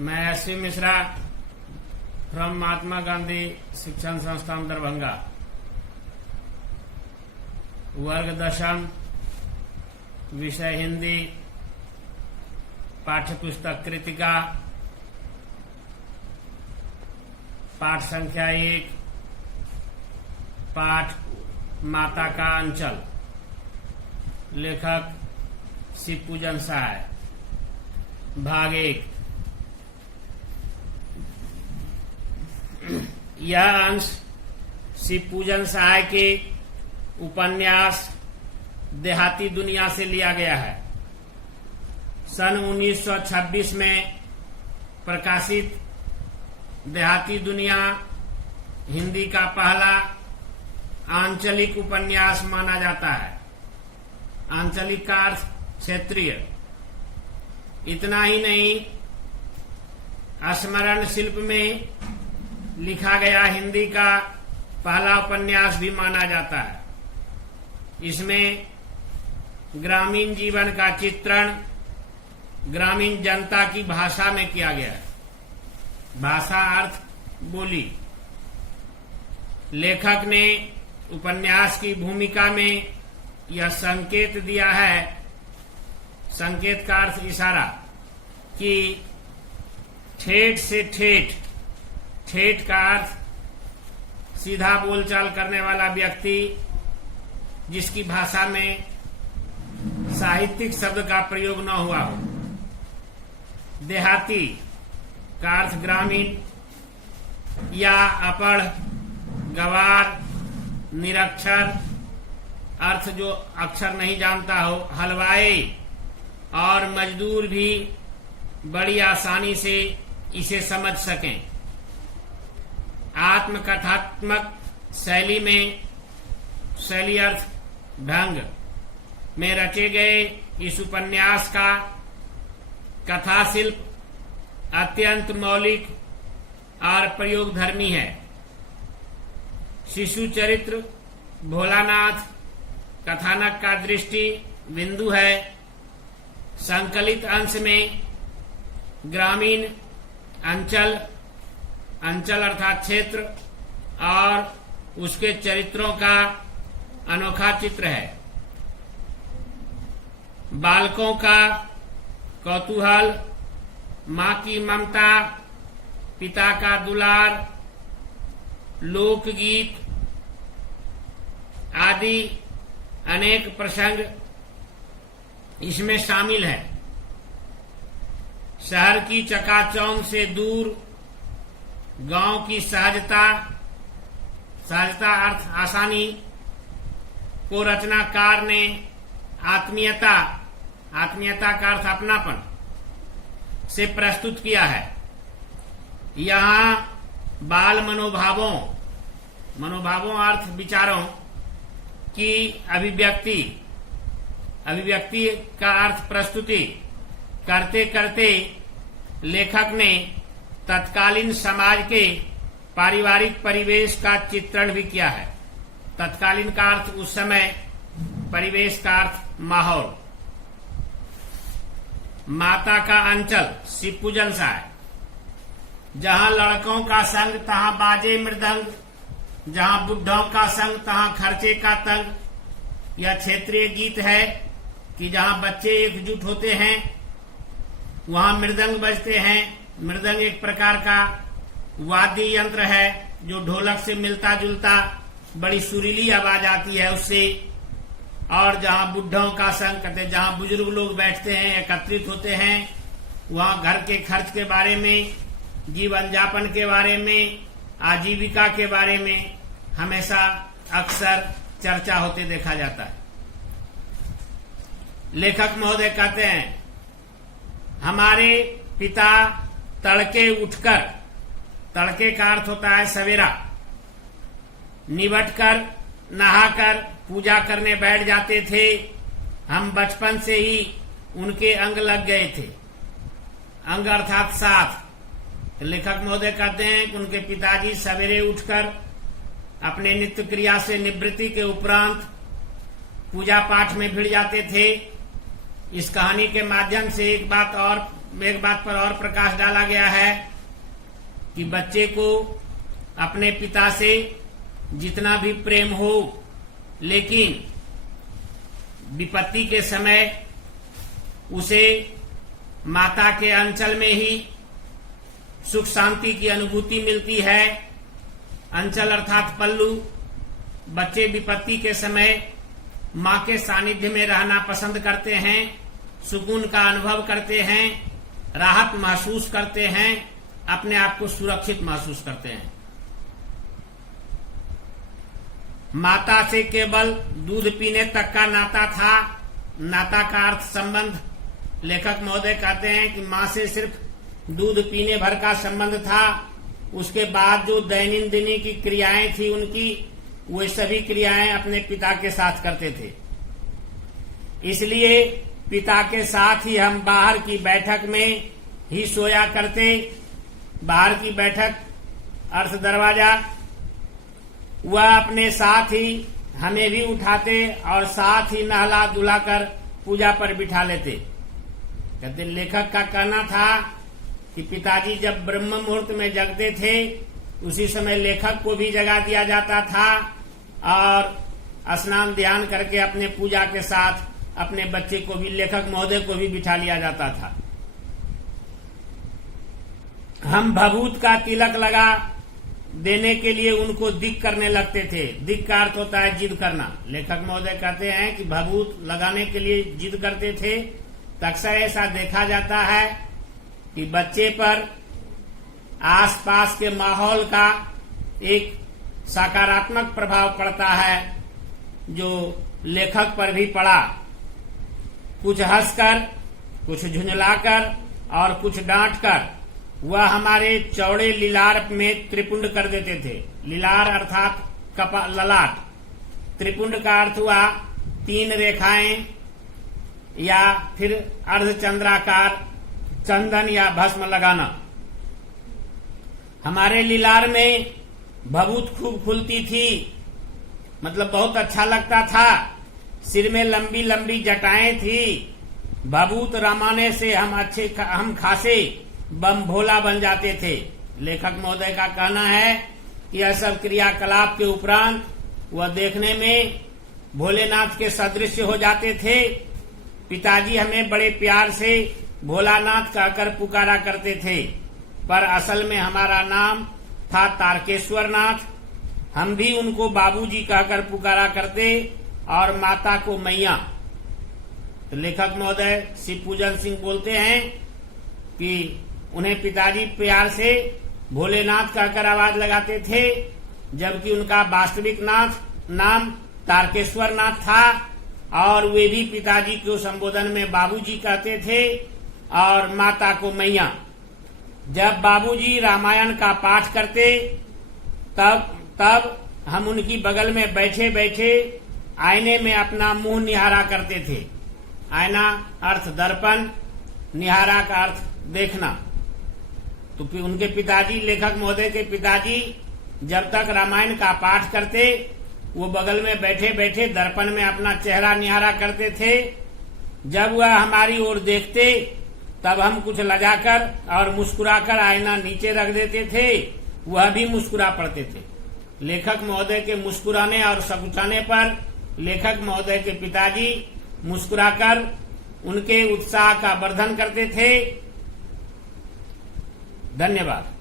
मैं SV Mishra from Mahatma Gandhi शिक्षण संस्थान दरभंगा, वर्ग दशम, विषय हिंदी, पाठ्य पुस्तक कृतिका, पाठ संख्या 1, पाठ माता का अंचल, लेखक शिव पूजन सहाय, भाग 1। यह अंश शिव पूजन सहाय के उपन्यास देहाती दुनिया से लिया गया है। सन 1926 में प्रकाशित देहाती दुनिया हिंदी का पहला आंचलिक उपन्यास माना जाता है। आंचलिक का अर्थ क्षेत्रीय। इतना ही नहीं, स्मरण शिल्प में लिखा गया हिंदी का पहला उपन्यास भी माना जाता है। इसमें ग्रामीण जीवन का चित्रण ग्रामीण जनता की भाषा में किया गया है। भाषा अर्थ बोली। लेखक ने उपन्यास की भूमिका में यह संकेत दिया है, संकेत का अर्थ इशारा, कि ठेठ से ठेठ, ठेठ का अर्थ सीधा बोलचाल करने वाला व्यक्ति जिसकी भाषा में साहित्यिक शब्द का प्रयोग न हुआ हो। देहाती का अर्थ ग्रामीण या अपढ़, गवार, निरक्षर, अर्थ जो अक्षर नहीं जानता हो। हलवाई और मजदूर भी बड़ी आसानी से इसे समझ सकें। आत्मकथात्मक शैली में, शैली अर्थ ढंग में रचे गए इस उपन्यास का कथा शिल्प अत्यंत मौलिक और प्रयोगधर्मी है। शिशु चरित्र भोलानाथ कथानक का दृष्टि बिंदु है। संकलित अंश में ग्रामीण अंचल, अंचल अर्थात क्षेत्र, और उसके चरित्रों का अनोखा चित्र है। बालकों का कौतूहल, माँ की ममता, पिता का दुलार, लोकगीत आदि अनेक प्रसंग इसमें शामिल है। शहर की चकाचौंध से दूर गांव की सहजता, सहजता अर्थ आसानी, को रचनाकार ने आत्मीयता, आत्मीयता का अर्थ अपनापन से प्रस्तुत किया है। यहाँ बाल मनोभावों, मनोभावों अर्थ विचारों की अभिव्यक्ति, अभिव्यक्ति का अर्थ प्रस्तुति करते करते लेखक ने तत्कालीन समाज के पारिवारिक परिवेश का चित्रण भी किया है। तत्कालीन का अर्थ उस समय, परिवेश का अर्थ माहौल। माता का अंचल शिव पूजन सहाय। जहां लड़कों का संग तहां बाजे मृदंग, जहां बुढ़ों का संग तहां खर्चे का तंग। यह क्षेत्रीय गीत है कि जहां बच्चे एकजुट होते हैं वहां मृदंग बजते हैं। मृदंग एक प्रकार का वाद्य यंत्र है जो ढोलक से मिलता जुलता बड़ी सुरीली आवाज आती है उससे। और जहां बुढ़ों का संग कहते, जहां बुजुर्ग लोग बैठते हैं, एकत्रित होते हैं, वहां घर के खर्च के बारे में, जीवन यापन के बारे में, आजीविका के बारे में हमेशा अक्सर चर्चा होते देखा जाता है। लेखक महोदय कहते हैं, हमारे पिता तड़के उठकर, तड़के का अर्थ होता है सवेरा, निबटकर नहाकर पूजा करने बैठ जाते थे। हम बचपन से ही उनके अंग लग गए थे। अंग अर्थात साथ। लेखक महोदय कहते हैं कि उनके पिताजी सवेरे उठकर अपने नित्य क्रिया से निवृत्ति के उपरांत पूजा पाठ में भिड़ जाते थे। इस कहानी के माध्यम से एक बात और एक बात पर और प्रकाश डाला गया है कि बच्चे को अपने पिता से जितना भी प्रेम हो, लेकिन विपत्ति के समय उसे माता के अंचल में ही सुख शांति की अनुभूति मिलती है। अंचल अर्थात पल्लू। बच्चे विपत्ति के समय मां के सानिध्य में रहना पसंद करते हैं, सुकून का अनुभव करते हैं, राहत महसूस करते हैं, अपने आप को सुरक्षित महसूस करते हैं। माता से केवल दूध पीने तक का नाता था। नाता का अर्थ संबंध। लेखक महोदय कहते हैं कि मां से सिर्फ दूध पीने भर का संबंध था। उसके बाद जो दैनंदिनी की क्रियाएं थी उनकी, वे सभी क्रियाएं अपने पिता के साथ करते थे। इसलिए पिता के साथ ही हम बाहर की बैठक में ही सोया करते। बाहर की बैठक अर्थ दरवाजा। वह अपने साथ ही हमें भी उठाते और साथ ही नहला धुलाकर पूजा पर बिठा लेते। कहते लेखक का कहना था कि पिताजी जब ब्रह्म मुहूर्त में जगते थे, उसी समय लेखक को भी जगा दिया जाता था और स्नान ध्यान करके अपने पूजा के साथ अपने बच्चे को भी, लेखक महोदय को भी बिठा लिया जाता था। हम भभूत का तिलक लगा देने के लिए उनको दिक करने लगते थे। दिक का अर्थ होता है जिद करना। लेखक महोदय कहते हैं कि भभूत लगाने के लिए जिद करते थे। अक्सर ऐसा देखा जाता है कि बच्चे पर आसपास के माहौल का एक सकारात्मक प्रभाव पड़ता है, जो लेखक पर भी पड़ा। कुछ हंसकर, कुछ झुंझलाकर और कुछ डांटकर वह हमारे चौड़े लीलार में त्रिपुंड कर देते थे। लीलार अर्थात ललाट। त्रिपुंड का अर्थ हुआ 3 रेखाएं या फिर अर्धचंद्राकार चंदन या भस्म लगाना। हमारे लीलार में भभूत खूब खुलती थी, मतलब बहुत अच्छा लगता था। सिर में लंबी लंबी जटाएं थी। भभूत रमाने से हम खासे बम भोला बन जाते थे। लेखक महोदय का कहना है कि यह सब क्रियाकलाप के उपरांत वह देखने में भोलेनाथ के सदृश हो जाते थे। पिताजी हमें बड़े प्यार से भोलानाथ कहकर पुकारा करते थे, पर असल में हमारा नाम था तारकेश्वर नाथ। हम भी उनको बाबूजी कहकर पुकारा करते और माता को मैया। तो लेखक महोदय शिवपूजन सिंह बोलते हैं कि उन्हें पिताजी प्यार से भोलेनाथ कहकर आवाज लगाते थे, जबकि उनका वास्तविक नाम तारकेश्वर नाथ था और वे भी पिताजी को संबोधन में बाबूजी कहते थे और माता को मैया। जब बाबूजी रामायण का पाठ करते तब हम उनकी बगल में बैठे बैठे आईने में अपना मुंह निहारा करते थे। आईना अर्थ दर्पण, निहारा का अर्थ देखना। तो फिर उनके पिताजी, लेखक महोदय के पिताजी जब तक रामायण का पाठ करते, वो बगल में बैठे बैठे दर्पण में अपना चेहरा निहारा करते थे। जब वह हमारी ओर देखते तब हम कुछ लजाकर और मुस्कुराकर आईना नीचे रख देते थे। वह भी मुस्कुरा पड़ते थे। लेखक महोदय के मुस्कुराने और सकुचाने पर लेखक महोदय के पिताजी मुस्कुराकर उनके उत्साह का वर्धन करते थे। धन्यवाद।